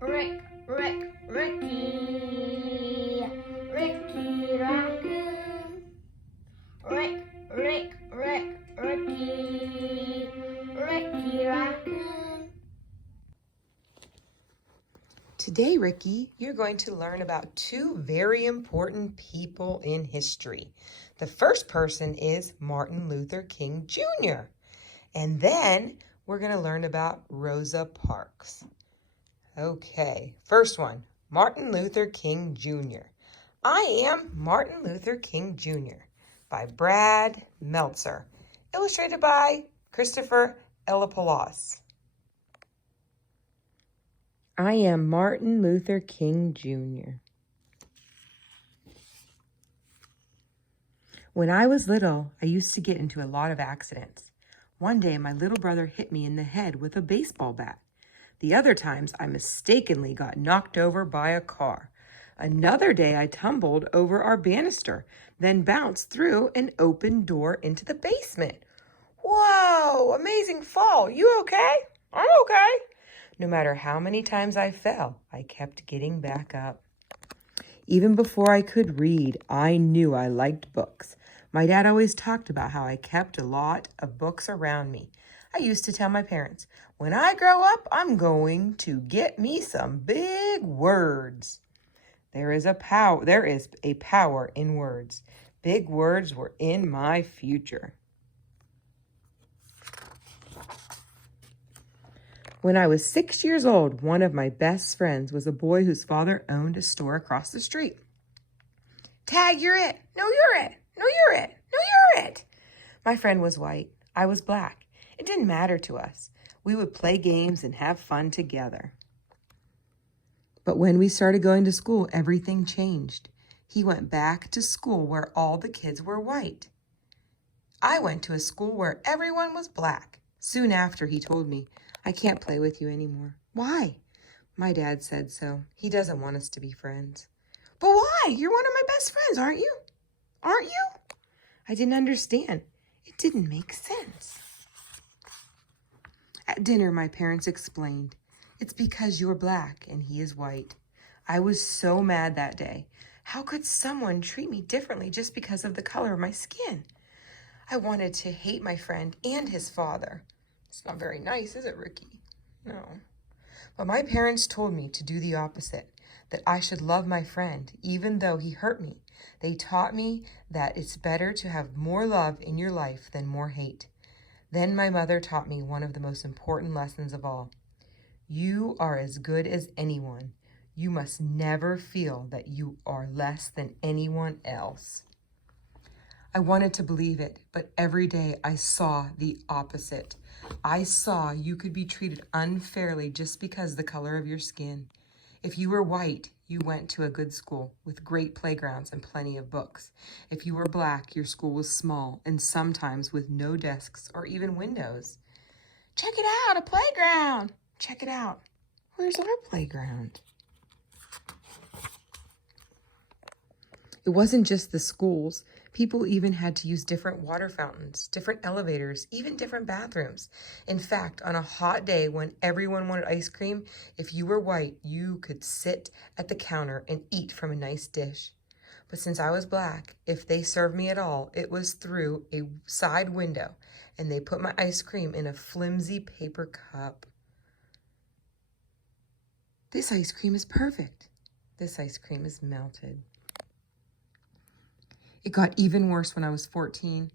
Rick, Ricky, Ricky Raccoon. Rick, Ricky, Ricky Raccoon. Today, Ricky, you're going to learn about two very important people in history. The first person is Martin Luther King Jr. And then we're going to learn about Rosa Parks. Okay, first one, Martin Luther King Jr. I Am Martin Luther King Jr. by Brad Meltzer, illustrated by Christopher Elapoulos. I am Martin Luther King Jr. When I was little, I used to get into a lot of accidents. One day, my little brother hit me in the head with a baseball bat. The other times, I mistakenly got knocked over by a car. Another day, I tumbled over our banister, then bounced through an open door into the basement. Whoa, amazing fall. You okay? I'm okay. No matter how many times I fell, I kept getting back up. Even before I could read, I knew I liked books. My dad always talked about how I kept a lot of books around me. I used to tell my parents, when I grow up, I'm going to get me some big words. There is a power in words. Big words were in my future. When I was 6 years old, one of my best friends was a boy whose father owned a store across the street. Tag, you're it. No, you're it. No, you're it. No, you're it. My friend was white. I was black. It didn't matter to us. We would play games and have fun together. But when we started going to school, everything changed. He went back to school where all the kids were white. I went to a school where everyone was black. Soon after, he told me, I can't play with you anymore. Why? My dad said so. He doesn't want us to be friends. But why? You're one of my best friends, aren't you? Aren't you? I didn't understand. It didn't make sense. At dinner, my parents explained, it's because you're black and he is white. I was so mad that day. How could someone treat me differently just because of the color of my skin? I wanted to hate my friend and his father. It's not very nice, is it, Ricky? No. But my parents told me to do the opposite, that I should love my friend, even though he hurt me. They taught me that it's better to have more love in your life than more hate. Then my mother taught me one of the most important lessons of all. You are as good as anyone. You must never feel that you are less than anyone else. I wanted to believe it, but every day I saw the opposite. I saw you could be treated unfairly just because of the color of your skin. If you were white, you went to a good school with great playgrounds and plenty of books. If you were black, your school was small and sometimes with no desks or even windows. Check it out, a playground. Check it out. Where's our playground? It wasn't just the schools. People even had to use different water fountains, different elevators, even different bathrooms. In fact, on a hot day when everyone wanted ice cream, if you were white, you could sit at the counter and eat from a nice dish. But since I was black, if they served me at all, it was through a side window, and they put my ice cream in a flimsy paper cup. This ice cream is perfect. This ice cream is melted. It got even worse when I was 14.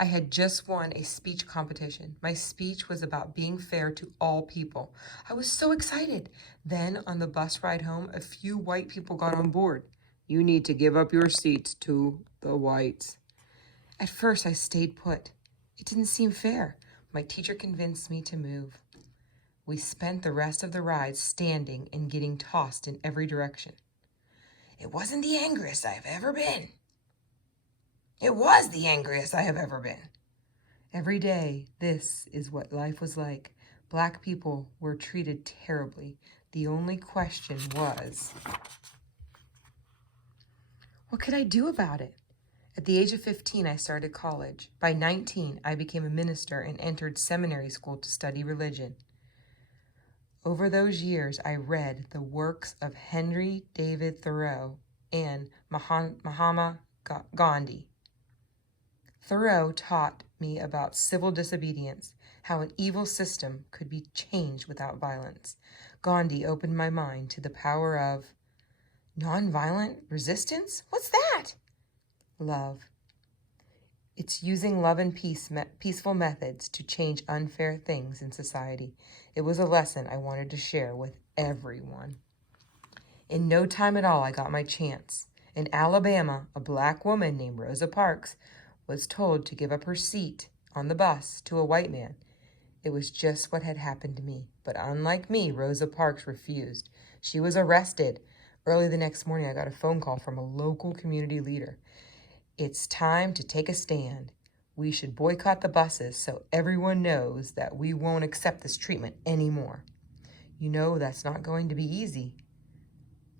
I had just won a speech competition. My speech was about being fair to all people. I was so excited. Then on the bus ride home, a few white people got on board. You need to give up your seats to the whites. At first, I stayed put. It didn't seem fair. My teacher convinced me to move. We spent the rest of the ride standing and getting tossed in every direction. It wasn't the angriest I've ever been. It was the angriest I have ever been. Every day, this is what life was like. Black people were treated terribly. The only question was, what could I do about it? At the age of 15, I started college. By 19, I became a minister and entered seminary school to study religion. Over those years, I read the works of Henry David Thoreau and Mahatma Gandhi. Thoreau taught me about civil disobedience, how an evil system could be changed without violence. Gandhi opened my mind to the power of nonviolent resistance. What's that? Love. It's using love and peaceful methods to change unfair things in society. It was a lesson I wanted to share with everyone. In no time at all, I got my chance. In Alabama, a black woman named Rosa Parks was told to give up her seat on the bus to a white man. It was just what had happened to me. But unlike me, Rosa Parks refused. She was arrested. Early the next morning, I got a phone call from a local community leader. It's time to take a stand. We should boycott the buses so everyone knows that we won't accept this treatment anymore. You know that's not going to be easy.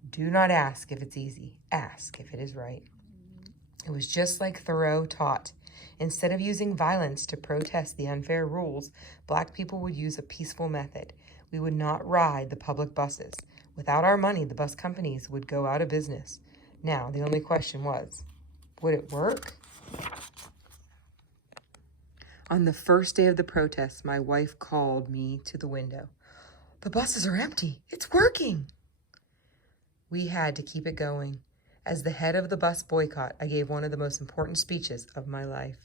Do not ask if it's easy. Ask if it is right. It was just like Thoreau taught. Instead of using violence to protest the unfair rules, black people would use a peaceful method. We would not ride the public buses. Without our money, the bus companies would go out of business. Now, the only question was, would it work? On the first day of the protests, my wife called me to the window. The buses are empty. It's working. We had to keep it going. As the head of the bus boycott, I gave one of the most important speeches of my life.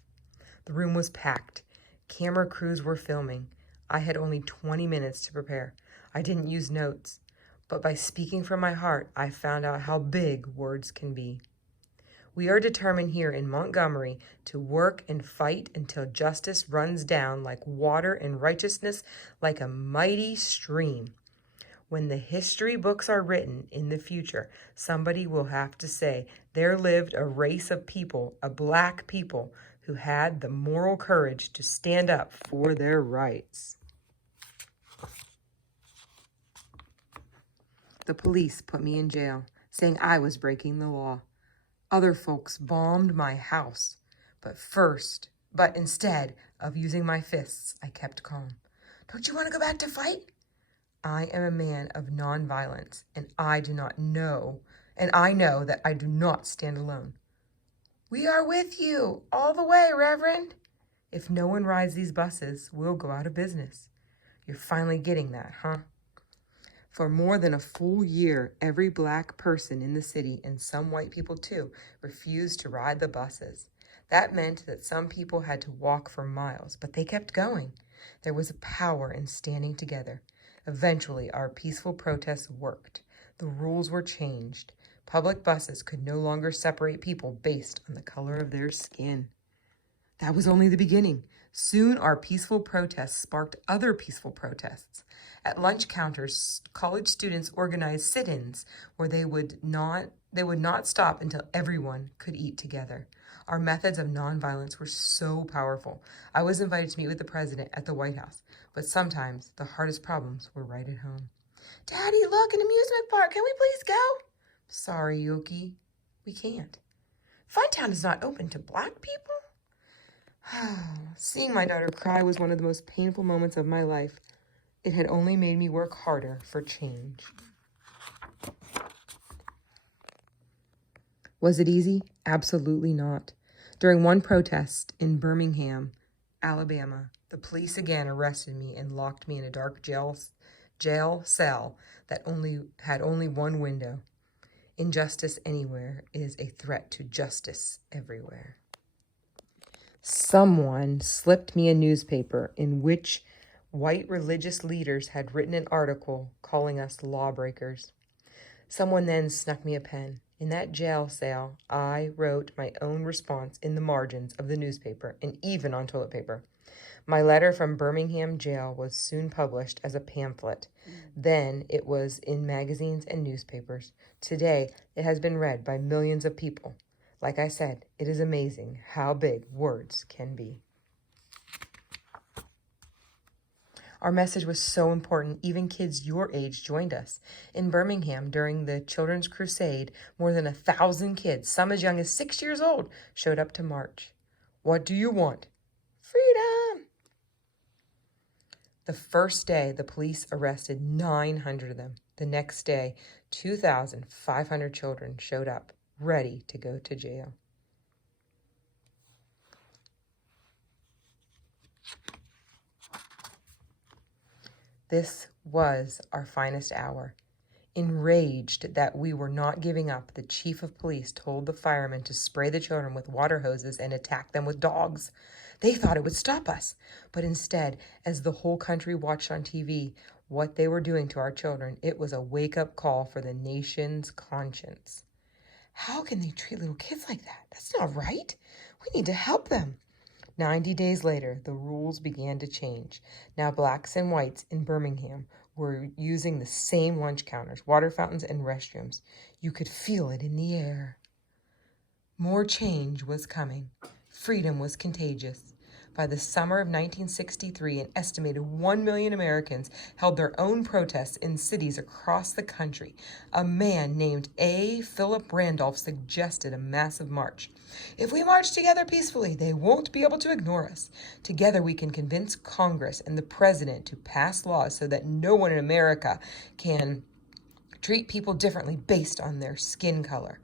The room was packed. Camera crews were filming. I had only 20 minutes to prepare. I didn't use notes, but by speaking from my heart, I found out how big words can be. We are determined here in Montgomery to work and fight until justice runs down like water and righteousness like a mighty stream. When the history books are written in the future, somebody will have to say there lived a race of people, a black people, who had the moral courage to stand up for their rights. The police put me in jail, saying I was breaking the law. Other folks bombed my house, but instead of using my fists, I kept calm. Don't you want to go back to fight? I am a man of nonviolence, and I know that I do not stand alone. We are with you all the way, Reverend. If no one rides these buses, we'll go out of business. You're finally getting that, huh? For more than a full year, every black person in the city, and some white people too, refused to ride the buses. That meant that some people had to walk for miles, but they kept going. There was a power in standing together. Eventually, our peaceful protests worked. The rules were changed. Public buses could no longer separate people based on the color of their skin. That was only the beginning. Soon, our peaceful protests sparked other peaceful protests. At lunch counters, college students organized sit-ins where they would not stop until everyone could eat together. Our methods of nonviolence were so powerful. I was invited to meet with the president at the White House, but sometimes the hardest problems were right at home. Daddy, look, an amusement park. Can we please go? Sorry, Yoki, we can't. Funtown is not open to black people? Seeing my daughter cry was one of the most painful moments of my life. It had only made me work harder for change. Was it easy? Absolutely not. During one protest in Birmingham, Alabama, the police again arrested me and locked me in a dark jail cell that had only one window. Injustice anywhere is a threat to justice everywhere. Someone slipped me a newspaper in which white religious leaders had written an article calling us lawbreakers. Someone then snuck me a pen. In that jail cell, I wrote my own response in the margins of the newspaper and even on toilet paper. My letter from Birmingham jail was soon published as a pamphlet. Then it was in magazines and newspapers. Today, it has been read by millions of people. Like I said, it is amazing how big words can be. Our message was so important, even kids your age joined us. In Birmingham, during the Children's Crusade, more than 1,000 kids, some as young as 6 years old, showed up to march. What do you want? Freedom! The first day, the police arrested 900 of them. The next day, 2,500 children showed up, ready to go to jail. This was our finest hour. Enraged that we were not giving up, the chief of police told the firemen to spray the children with water hoses and attack them with dogs. They thought it would stop us, but instead, as the whole country watched on TV what they were doing to our children, it was a wake-up call for the nation's conscience. How can they treat little kids like that? That's not right. We need to help them. 90 days later, the rules began to change. Now blacks and whites in Birmingham were using the same lunch counters, water fountains, and restrooms. You could feel it in the air. More change was coming. Freedom was contagious. By the summer of 1963, an estimated 1 million Americans held their own protests in cities across the country. A man named A. Philip Randolph suggested a massive march. If we march together peacefully, they won't be able to ignore us. Together we can convince Congress and the president to pass laws so that no one in America can treat people differently based on their skin color.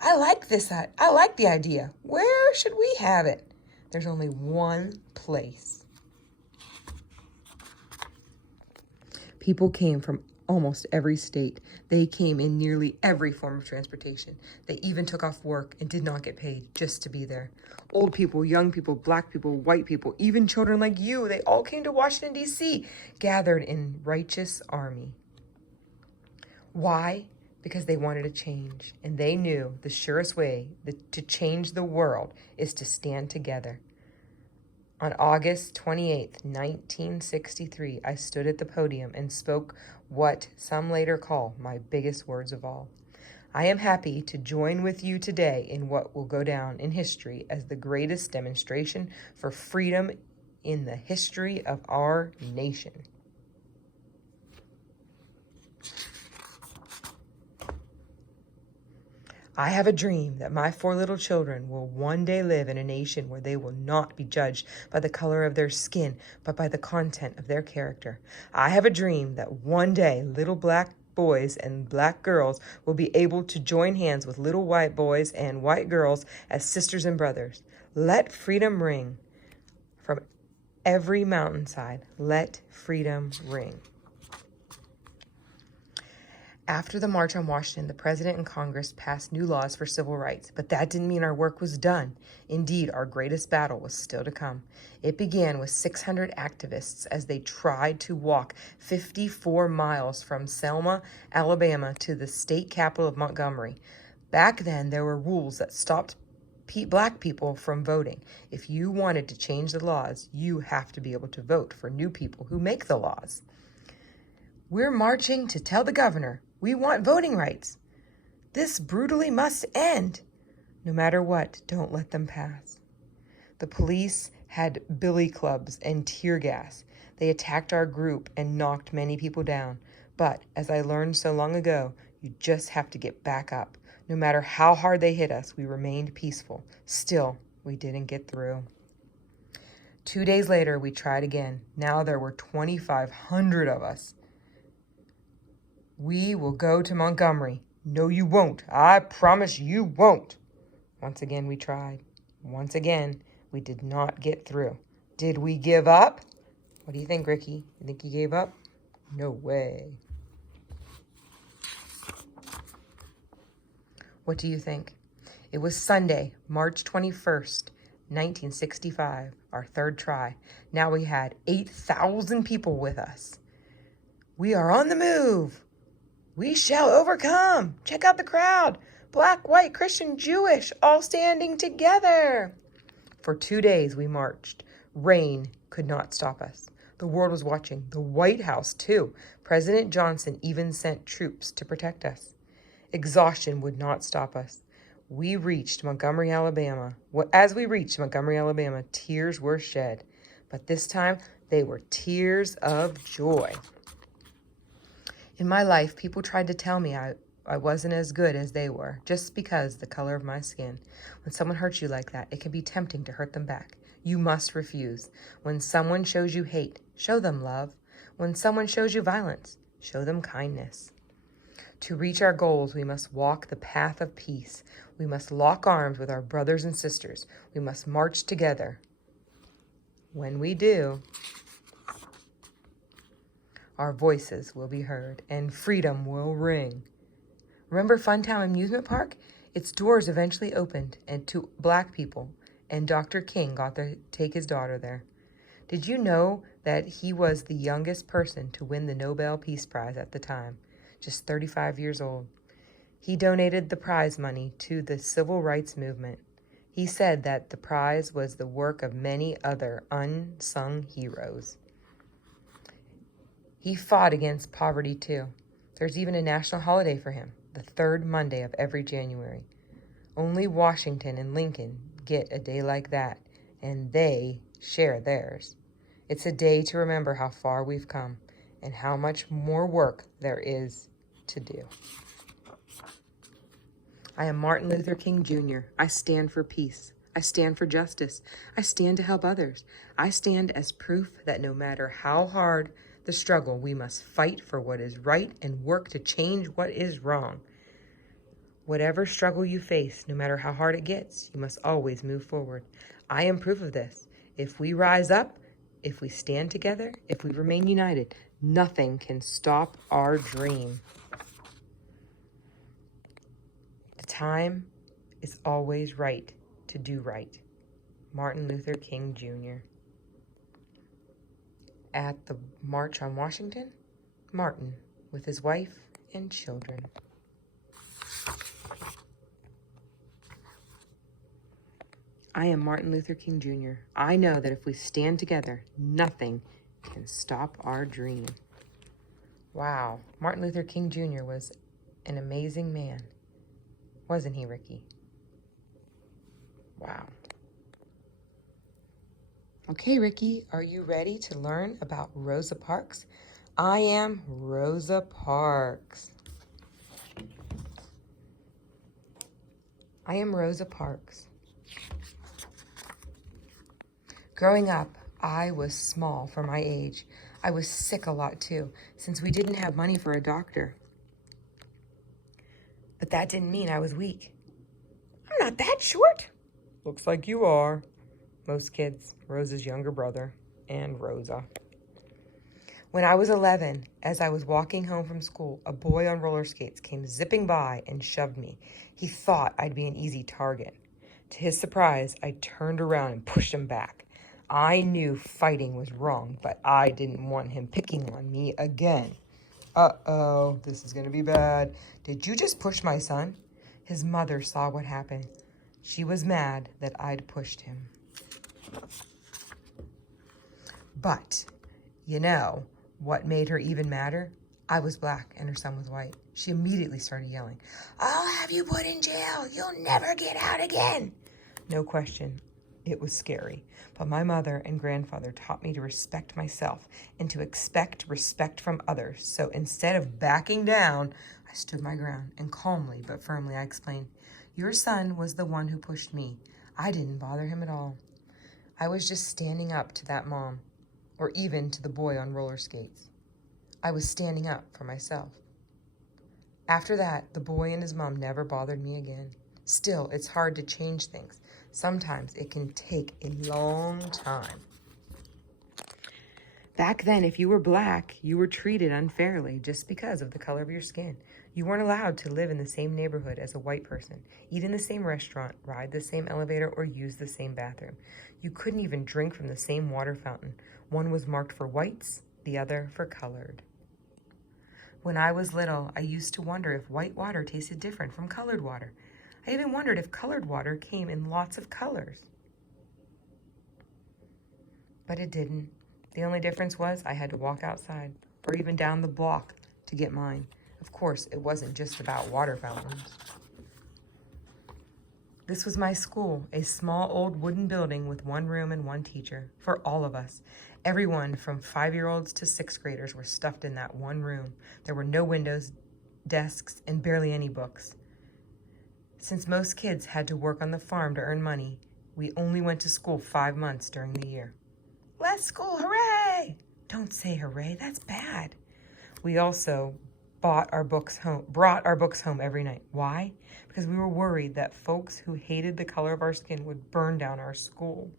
I like the idea. Where should we have it? There's only one place. People came from almost every state. They came in nearly every form of transportation. They even took off work and did not get paid just to be there. Old people, young people, black people, white people, even children like you, they all came to Washington, D.C., gathered in righteous army. Why? Because they wanted a change, and they knew the surest way to change the world is to stand together. On August 28th, 1963, I stood at the podium and spoke what some later call my biggest words of all. I am happy to join with you today in what will go down in history as the greatest demonstration for freedom in the history of our nation. I have a dream that my 4 little children will one day live in a nation where they will not be judged by the color of their skin, but by the content of their character. I have a dream that one day little black boys and black girls will be able to join hands with little white boys and white girls as sisters and brothers. Let freedom ring from every mountainside. Let freedom ring. After the March on Washington, the President and Congress passed new laws for civil rights, but that didn't mean our work was done. Indeed, our greatest battle was still to come. It began with 600 activists as they tried to walk 54 miles from Selma, Alabama, to the state capital of Montgomery. Back then, there were rules that stopped black people from voting. If you wanted to change the laws, you have to be able to vote for new people who make the laws. We're marching to tell the governor we want voting rights. This brutally must end. No matter what, don't let them pass. The police had billy clubs and tear gas. They attacked our group and knocked many people down. But as I learned so long ago, you just have to get back up. No matter how hard they hit us, we remained peaceful. Still, we didn't get through. 2 days later, we tried again. Now there were 2,500 of us. We will go to Montgomery. No, you won't. I promise you won't. Once again, we tried. Once again, we did not get through. Did we give up? What do you think, Ricky? You think he gave up? No way. What do you think? It was Sunday, March 21st, 1965, our third try. Now we had 8,000 people with us. We are on the move. We shall overcome. Check out the crowd. Black, white, Christian, Jewish, all standing together. For 2 days we marched. Rain could not stop us. The world was watching. The White House, too. President Johnson even sent troops to protect us. Exhaustion would not stop us. We reached Montgomery, Alabama. As we reached Montgomery, Alabama, tears were shed. But this time, they were tears of joy. In my life, people tried to tell me I wasn't as good as they were, just because the color of my skin. When someone hurts you like that, it can be tempting to hurt them back. You must refuse. When someone shows you hate, show them love. When someone shows you violence, show them kindness. To reach our goals, we must walk the path of peace. We must lock arms with our brothers and sisters. We must march together. When we do, our voices will be heard and freedom will ring. Remember Funtown Amusement Park? Its doors eventually opened and to Black people, and Dr. King got to take his daughter there. Did you know that he was the youngest person to win the Nobel Peace Prize at the time, just 35 years old? He donated the prize money to the civil rights movement. He said that the prize was the work of many other unsung heroes. He fought against poverty too. There's even a national holiday for him, the third Monday of every January. Only Washington and Lincoln get a day like that, and they share theirs. It's a day to remember how far we've come and how much more work there is to do. I am Martin Luther King Jr. I stand for peace. I stand for justice. I stand to help others. I stand as proof that no matter how hard the struggle, we must fight for what is right and work to change what is wrong. Whatever struggle you face, no matter how hard it gets, you must always move forward. I am proof of this. If we rise up, if we stand together, if we remain united, nothing can stop our dream. The time is always right to do right. Martin Luther King Jr. At the March on Washington, Martin with his wife and children. I am Martin Luther King Jr. I know that if we stand together, nothing can stop our dream. Wow, Martin Luther King Jr. was an amazing man. Wasn't he, Ricky? Wow. Okay, Ricky, are you ready to learn about Rosa Parks? I am Rosa Parks. I am Rosa Parks. Growing up, I was small for my age. I was sick a lot too, since we didn't have money for a doctor. But that didn't mean I was weak. I'm not that short. Looks like you are. Most kids, Rosa's younger brother, and Rosa. When I was 11, as I was walking home from school, a boy on roller skates came zipping by and shoved me. He thought I'd be an easy target. To his surprise, I turned around and pushed him back. I knew fighting was wrong, but I didn't want him picking on me again. Uh-oh, this is gonna be bad. Did you just push my son? His mother saw what happened. She was mad that I'd pushed him. But, you know, what made her even madder? I was black and her son was white. She immediately started yelling, "I'll have you put in jail. You'll never get out again." No question, it was scary. But my mother and grandfather taught me to respect myself and to expect respect from others. So instead of backing down, I stood my ground and calmly but firmly I explained, "Your son was the one who pushed me. I didn't bother him at all. I was just standing up to that mom, or even to the boy on roller skates. I was standing up for myself." After that, the boy and his mom never bothered me again. Still, it's hard to change things. Sometimes it can take a long time. Back then, if you were black, you were treated unfairly just because of the color of your skin. You weren't allowed to live in the same neighborhood as a white person, eat in the same restaurant, ride the same elevator, or use the same bathroom. You couldn't even drink from the same water fountain. One was marked for whites, the other for colored. When I was little, I used to wonder if white water tasted different from colored water. I even wondered if colored water came in lots of colors. But it didn't. The only difference was I had to walk outside or even down the block to get mine. Of course, it wasn't just about water fountains. This was my school, a small old wooden building with one room and one teacher for all of us. Everyone from 5-year-olds to 6th graders were stuffed in that one room. There were no windows, desks, and barely any books. Since most kids had to work on the farm to earn money, We only went to school 5 months during the year. Less school, hooray! Don't say hooray, that's bad. We also brought our books home every night. Why? Because we were worried that folks who hated the color of our skin would burn down our school.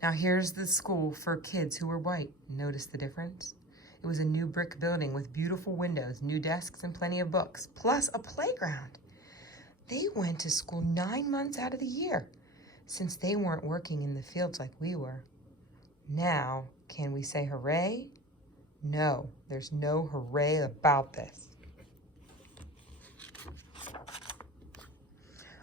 Now here's the school for kids who were white. Notice the difference? It was a new brick building with beautiful windows, new desks, and plenty of books, plus a playground. They went to school 9 months out of the year, since they weren't working in the fields like we were. Now, can we say hooray? No, there's no hooray about this.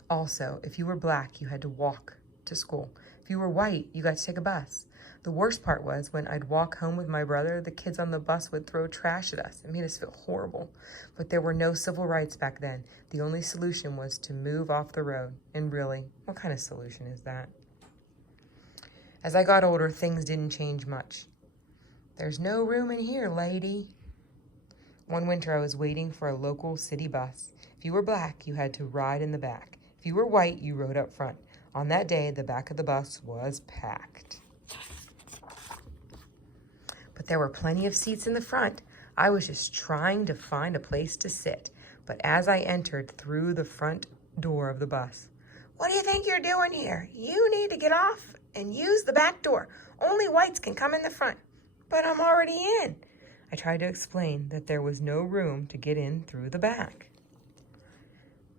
Also, if you were black, you had to walk to school. If you were white, you got to take a bus. The worst part was when I'd walk home with my brother, the kids on the bus would throw trash at us. It made us feel horrible. But there were no civil rights back then. The only solution was to move off the road. And really, what kind of solution is that? As I got older, things didn't change much. There's no room in here, lady. One winter, I was waiting for a local city bus. If you were black, you had to ride in the back. If you were white, you rode up front. On that day, the back of the bus was packed. But there were plenty of seats in the front. I was just trying to find a place to sit. But as I entered through the front door of the bus, "What do you think you're doing here? You need to get off and use the back door. Only whites can come in the front." "But I'm already in." I tried to explain that there was no room to get in through the back.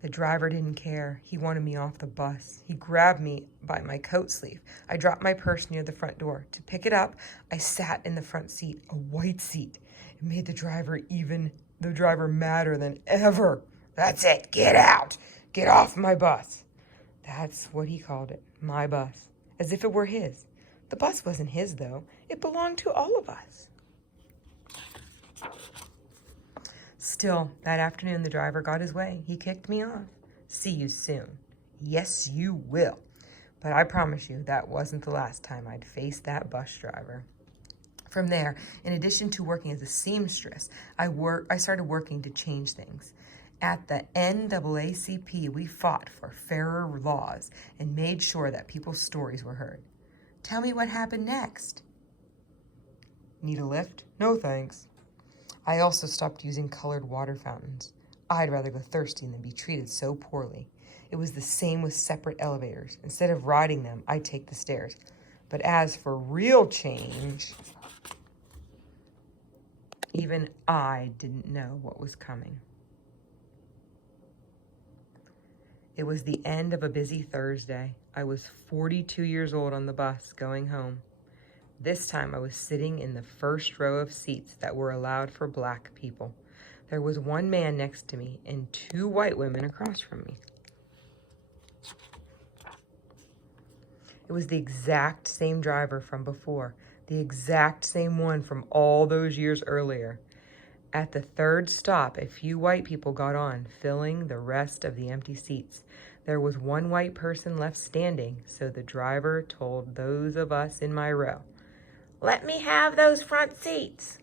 The driver didn't care. He wanted me off the bus. He grabbed me by my coat sleeve. I dropped my purse near the front door. To pick it up, I sat in the front seat, a white seat. It made the driver madder than ever. "That's it, get out. Get off my bus." That's what he called it, my bus, as if it were his. The bus wasn't his, though. It belonged to all of us. Still, that afternoon, the driver got his way. He kicked me off. "See you soon." "Yes, you will." But I promise you, that wasn't the last time I'd face that bus driver. From there, in addition to working as a seamstress, I started working to change things. At the NAACP, we fought for fairer laws and made sure that people's stories were heard. Tell me what happened next. Need a lift? No, thanks. I also stopped using colored water fountains. I'd rather go thirsty than be treated so poorly. It was the same with separate elevators. Instead of riding them, I'd take the stairs. But as for real change, even I didn't know what was coming. It was the end of a busy Thursday. I was 42 years old on the bus going home. This time I was sitting in the first row of seats that were allowed for black people. There was one man next to me and 2 white women across from me. It was the exact same driver from before, the exact same one from all those years earlier. At the third stop, a few white people got on, filling the rest of the empty seats. There was one white person left standing, so the driver told those of us in my row, "Let me have those front seats."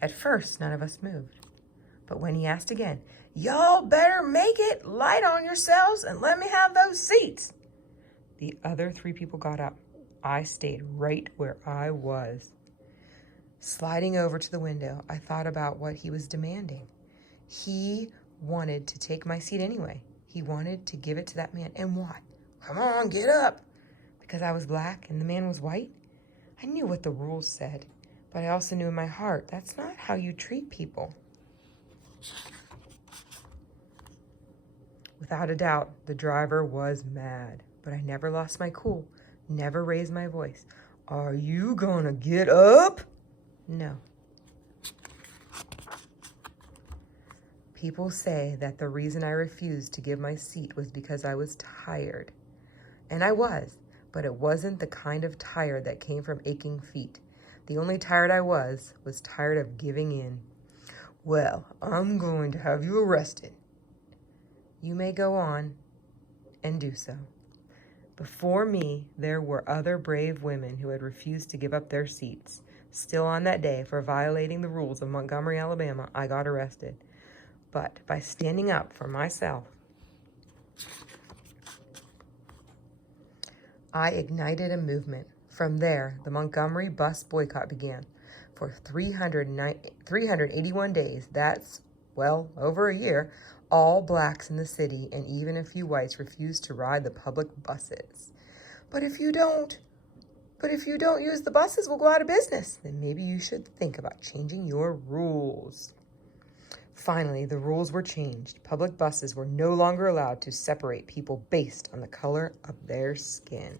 At first, none of us moved. But when he asked again, "Y'all better make it light on yourselves and let me have those seats," the other 3 people got up. I stayed right where I was. Sliding over to the window, I thought about what he was demanding. He wanted to take my seat anyway. He wanted to give it to that man. And why? "Come on, get up." Because I was black and the man was white? I knew what the rules said, but I also knew in my heart that's not how you treat people. Without a doubt, the driver was mad, but I never lost my cool, never raised my voice. "Are you gonna get up?" No. People say that the reason I refused to give my seat was because I was tired. And I was, but it wasn't the kind of tired that came from aching feet. The only tired I was tired of giving in. "Well, I'm going to have you arrested." You may go on and do so. Before me, there were other brave women who had refused to give up their seats. Still on that day, for violating the rules of Montgomery, Alabama, I got arrested. but by standing up for myself. I ignited a movement. From there, the Montgomery bus boycott began. For 381 days, that's, well, over a year, all blacks in the city and even a few whites refused to ride the public buses. But if you don't use the buses, we'll go out of business. Then maybe you should think about changing your rules. Finally, the rules were changed. Public buses were no longer allowed to separate people based on the color of their skin.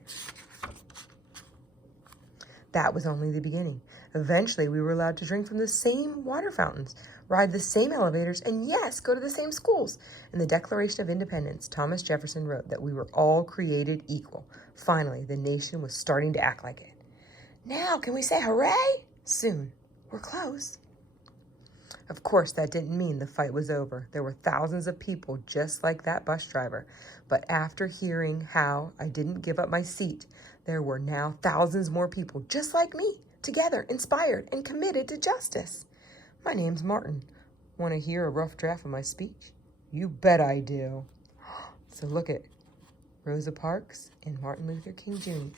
That was only the beginning. Eventually, we were allowed to drink from the same water fountains, ride the same elevators, and yes, go to the same schools. In the Declaration of Independence, Thomas Jefferson wrote that we were all created equal. Finally, the nation was starting to act like it. Now, can we say hooray? Soon. We're close. Of course, that didn't mean the fight was over. There were thousands of people just like that bus driver. But after hearing how I didn't give up my seat, there were now thousands more people just like me, together, inspired, and committed to justice. My name's Martin. Want to hear a rough draft of my speech? You bet I do. So look at Rosa Parks and Martin Luther King Jr.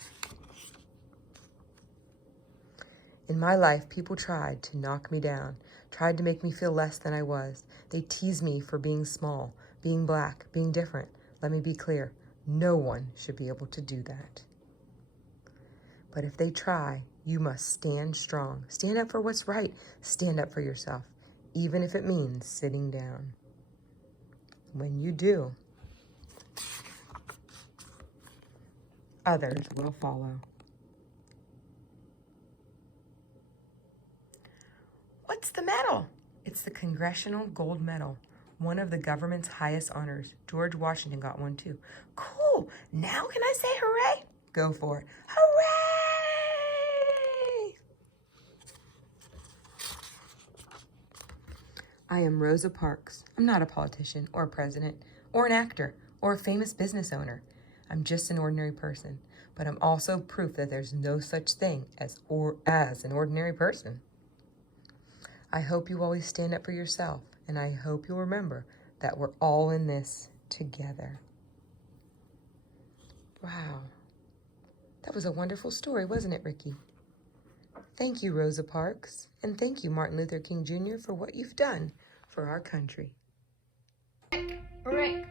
In my life, people tried to knock me down, tried to make me feel less than I was. They teased me for being small, being black, being different. Let me be clear, no one should be able to do that. But if they try, you must stand strong. Stand up for what's right. Stand up for yourself, even if it means sitting down. When you do, others will follow. What's the medal? It's the Congressional Gold Medal, one of the government's highest honors. George Washington got one too. Cool. Now can I say hooray? Go for it. Hooray! I am Rosa Parks. I'm not a politician or a president or an actor or a famous business owner. I'm just an ordinary person, but I'm also proof that there's no such thing as an ordinary person. I hope you always stand up for yourself, and I hope you'll remember that we're all in this together. Wow. That was a wonderful story, wasn't it, Ricky? Thank you, Rosa Parks, and thank you, Martin Luther King Jr., for what you've done for our country. Rick,